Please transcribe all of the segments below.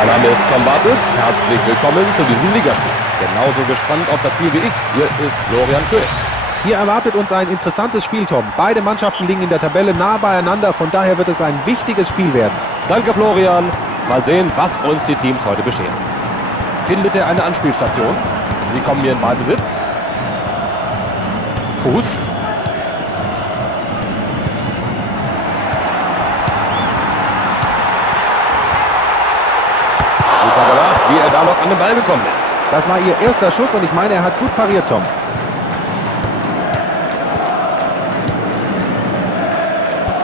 Mein Name ist Tom Bartels. Herzlich willkommen zu diesem Ligaspiel. Genauso gespannt auf das Spiel wie ich. Hier ist Florian König. Hier erwartet uns ein interessantes Spiel, Tom. Beide Mannschaften liegen in der Tabelle nah beieinander. Von daher wird es ein wichtiges Spiel werden. Danke, Florian. Mal sehen, was uns die Teams heute bescheren. Findet er eine Anspielstation? Sie kommen hier in Ballbesitz. Fuß. Super gemacht, wie er da noch an den Ball gekommen ist. Das war ihr erster Schuss und ich meine, er hat gut pariert, Tom.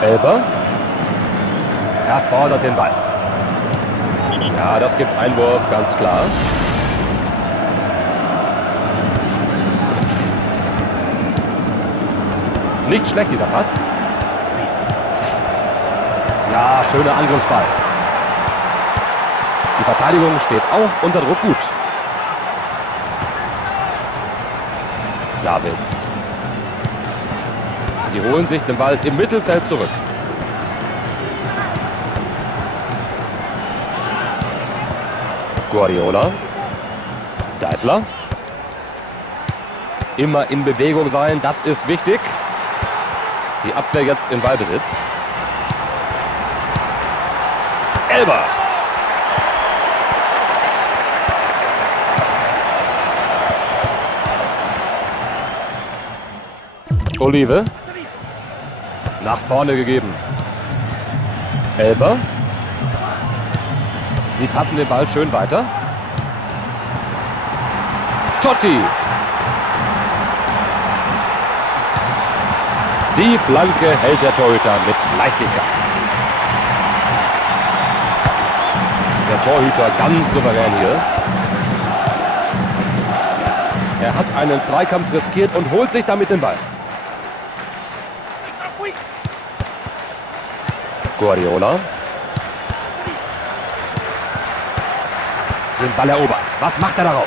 Elber. Er fordert den Ball. Ja, das gibt Einwurf, ganz klar. Nicht schlecht, dieser Pass. Ja, schöner Angriffsball. Die Verteidigung steht auch unter Druck gut. Davids. Sie holen sich den Ball im Mittelfeld zurück. Guardiola. Deißler. Immer in Bewegung sein, das ist wichtig. Die Abwehr jetzt in Ballbesitz. Elber. Olive. Nach vorne gegeben. Elber. Sie passen den Ball schön weiter. Totti. Die Flanke hält der Torhüter mit Leichtigkeit. Der Torhüter ganz souverän hier. Er hat einen Zweikampf riskiert und holt sich damit den Ball. Guardiola. Den Ball erobert. Was macht er daraus?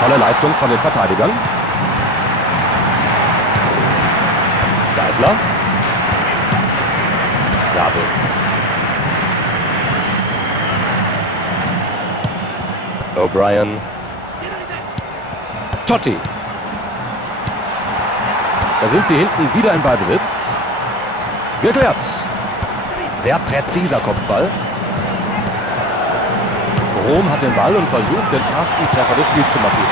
Tolle Leistung von den Verteidigern. Deißler. Davids. O'Brien. Totti. Da sind sie hinten wieder im Ballbesitz. Geklärt. Sehr präziser Kopfball. Rom hat den Ball und versucht, den ersten Treffer des Spiels zu markieren.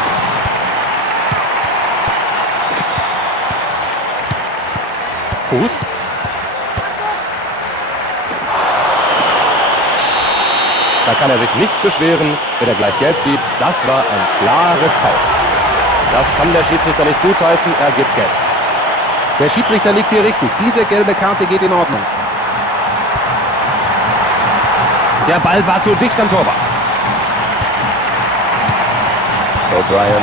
Fuß. Da kann er sich nicht beschweren, wenn er gleich gelb sieht. Das war ein klares Foul. Das kann der Schiedsrichter nicht gutheißen, er gibt gelb. Der Schiedsrichter liegt hier richtig. Diese gelbe Karte geht in Ordnung. Der Ball war zu dicht am Torwart. O'Brien.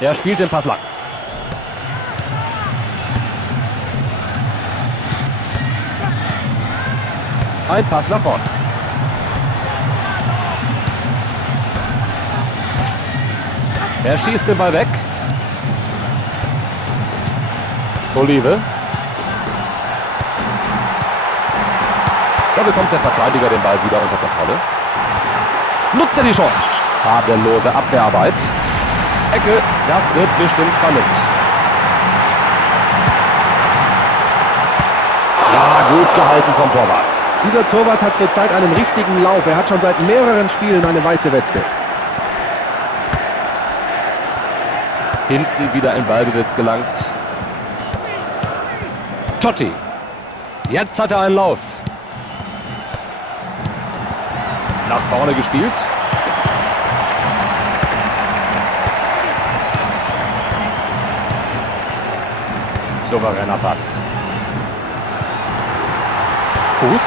Er spielt den Pass lang. Ein Pass nach vorne. Er schießt den Ball weg. Olive. Da bekommt der Verteidiger den Ball wieder unter Kontrolle. Nutzt er die Chance. Tadellose Abwehrarbeit. Ecke, das wird bestimmt spannend. Ja, gut gehalten vom Torwart. Dieser Torwart hat zurzeit einen richtigen Lauf. Er hat schon seit mehreren Spielen eine weiße Weste. Hinten wieder in Ballbesitz gelangt. Totti. Jetzt hat er einen Lauf. Nach vorne gespielt. Souveräner Pass. Fuß.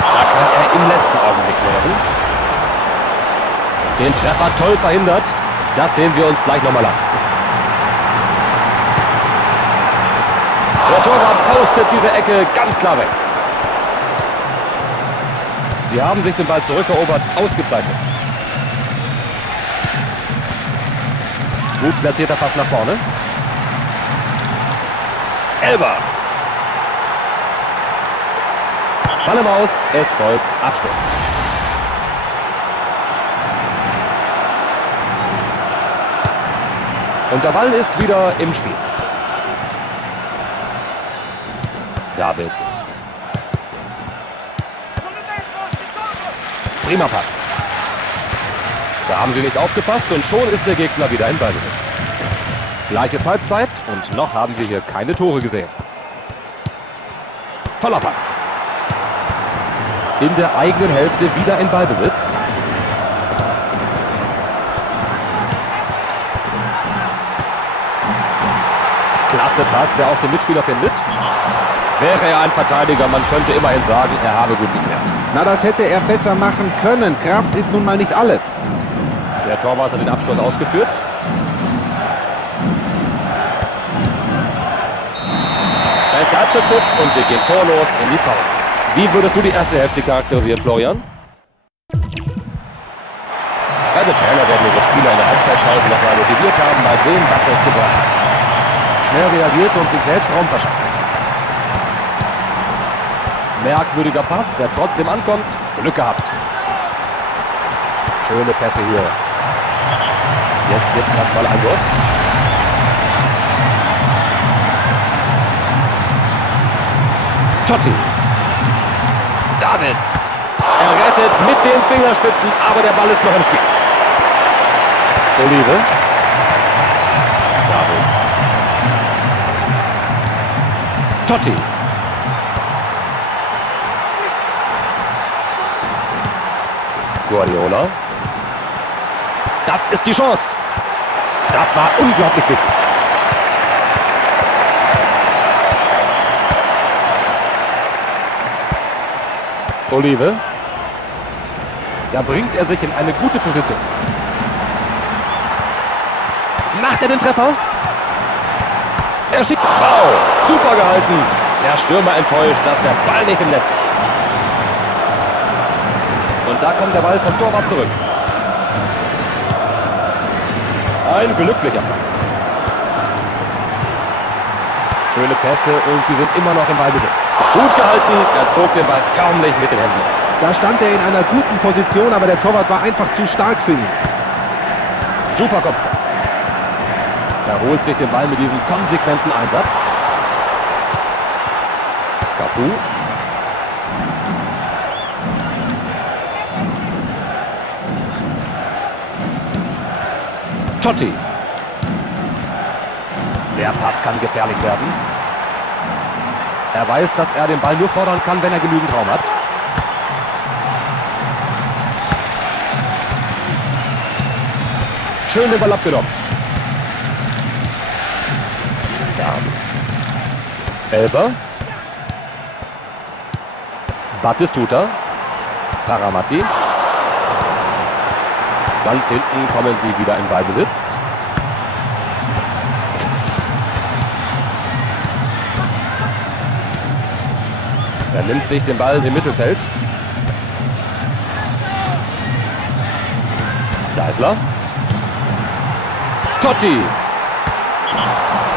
Da kann er im letzten Augenblick klären. Den Treffer toll verhindert. Das sehen wir uns gleich nochmal an. Der Torwart faustet diese Ecke ganz klar weg. Sie haben sich den Ball zurückerobert. Ausgezeichnet. Gut platzierter Pass nach vorne. Elber. Ball im Aus. Es folgt Abstoß. Und der Ball ist wieder im Spiel. Davids. Prima Pass. Da haben sie nicht aufgepasst und schon ist der Gegner wieder in Ballbesitz. Gleiches Halbzeit und noch haben wir hier keine Tore gesehen. Toller Pass. In der eigenen Hälfte wieder in Ballbesitz. Klasse Pass, der auch den Mitspieler findet. Wäre er ein Verteidiger, man könnte immerhin sagen, er habe gut geklärt. Na, das hätte er besser machen können. Kraft ist nun mal nicht alles. Der Torwart hat den Abstoß ausgeführt. Da ist der Halbzeitpfiff und wir gehen torlos in die Pause. Wie würdest du die erste Hälfte charakterisieren, Florian? Beide Trainer werden ihre Spieler in der Halbzeitpause nochmal motiviert haben. Mal sehen, was es gebracht hat. Schnell reagiert und sich selbst Raum verschafft. Merkwürdiger Pass, der trotzdem ankommt. Glück gehabt. Schöne Pässe hier. Jetzt gibt es erstmal einen Wurf. Totti. Davids. Er rettet mit den Fingerspitzen, aber der Ball ist noch im Spiel. Olive. Davids. Totti. Guardiola. Das ist die Chance. Das war unglaublich wichtig. Olive. Da bringt er sich in eine gute Position. Macht er den Treffer? Er schickt. Wow, super gehalten. Der Stürmer enttäuscht, dass der Ball nicht im Netz ist. Und da kommt der Ball vom Torwart zurück. Ein glücklicher Pass. Schöne Pässe und sie sind immer noch im Ballbesitz. Gut gehalten, er zog den Ball förmlich mit den Händen. Da stand er in einer guten Position, aber der Torwart war einfach zu stark für ihn. Super Kopfball. Er holt sich den Ball mit diesem konsequenten Einsatz. Cafu. Totti. Der Pass kann gefährlich werden. Er weiß, dass er den Ball nur fordern kann, wenn er genügend Raum hat. Schön den Ball abgenommen. Skarb. Elber. Battistuta. Paramatti. Ganz hinten kommen sie wieder in Ballbesitz. Er nimmt sich den Ball im Mittelfeld. Geisler. Totti.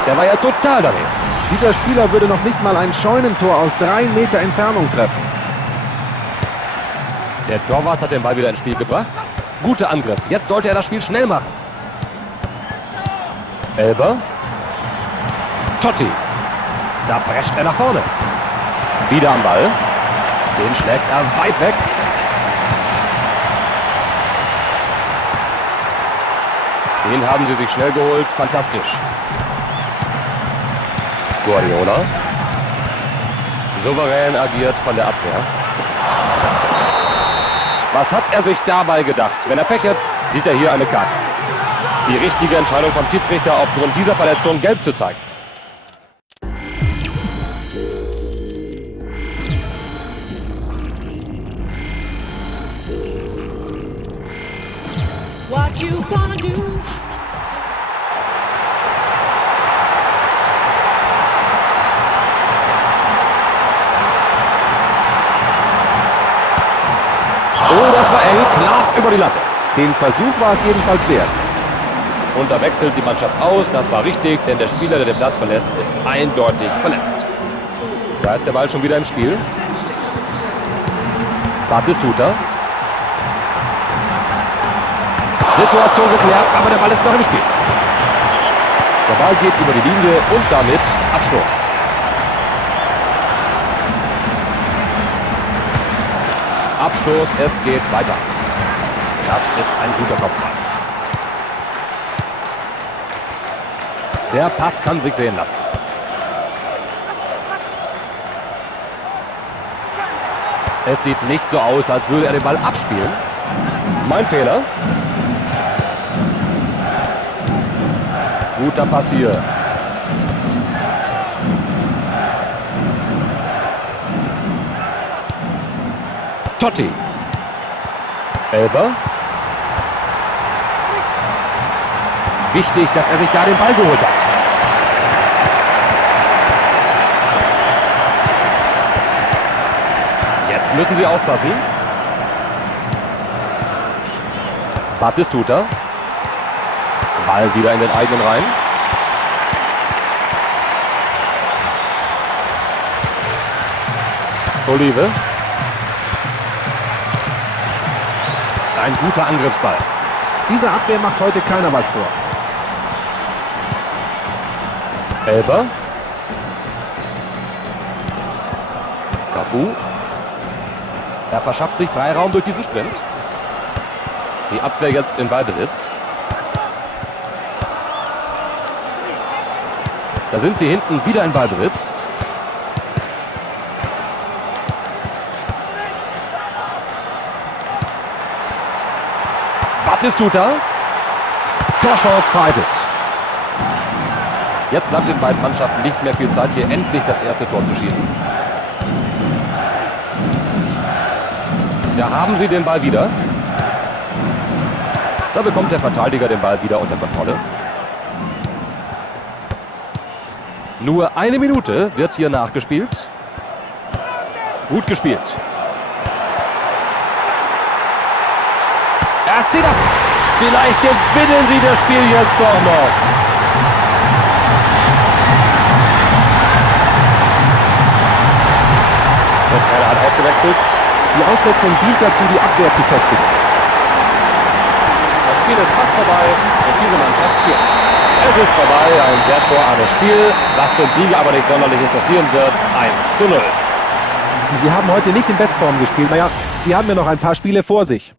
Der war ja total daneben. Dieser Spieler würde noch nicht mal ein Scheunentor aus 3 Meter Entfernung treffen. Der Torwart hat den Ball wieder ins Spiel gebracht. Guter Angriff. Jetzt sollte er das Spiel schnell machen. Elber. Totti. Da prescht er nach vorne. Wieder am Ball. Den schlägt er weit weg. Den haben sie sich schnell geholt. Fantastisch. Guardiola. Souverän agiert von der Abwehr. Was hat er sich dabei gedacht? Wenn er Pech hat, sieht er hier eine Karte. Die richtige Entscheidung vom Schiedsrichter, aufgrund dieser Verletzung gelb zu zeigen. What you gonna do? Über die Latte. Den Versuch war es jedenfalls wert. Und da wechselt die Mannschaft aus. Das war richtig, denn der Spieler, der den Platz verlässt, ist eindeutig verletzt. Da ist der Ball schon wieder im Spiel. Batistuta. Situation geklärt, aber der Ball ist noch im Spiel. Der Ball geht über die Linie und damit Abstoß. Abstoß, es geht weiter. Das ist ein guter Kopfball. Der Pass kann sich sehen lassen. Es sieht nicht so aus, als würde er den Ball abspielen. Mein Fehler. Guter Pass hier. Totti. Elber. Wichtig, dass er sich da den Ball geholt hat. Jetzt müssen sie aufpassen. Batistuta. Ball wieder in den eigenen Reihen. Olive. Ein guter Angriffsball. Dieser Abwehr macht heute keiner was vor. Elber. Cafu. Er verschafft sich Freiraum durch diesen Sprint. Die Abwehr jetzt in Ballbesitz. Da sind sie hinten wieder in Ballbesitz. Batistuta. Torchance Freiburg. Jetzt bleibt den beiden Mannschaften nicht mehr viel Zeit, hier endlich das erste Tor zu schießen. Da haben sie den Ball wieder. Da bekommt der Verteidiger den Ball wieder unter Kontrolle. Nur eine Minute wird hier nachgespielt. Gut gespielt. Er zieht ab. Vielleicht gewinnen sie das Spiel jetzt doch noch. Der Trainer hat ausgewechselt. Die Auswechslung dient dazu, die Abwehr zu festigen. Das Spiel ist fast vorbei und diese Mannschaft führt. Es ist vorbei, ein sehr torarmes Spiel, was den Sieger aber nicht sonderlich interessieren wird. 1:0. Sie haben heute nicht in Bestform gespielt. Naja, sie haben ja noch ein paar Spiele vor sich.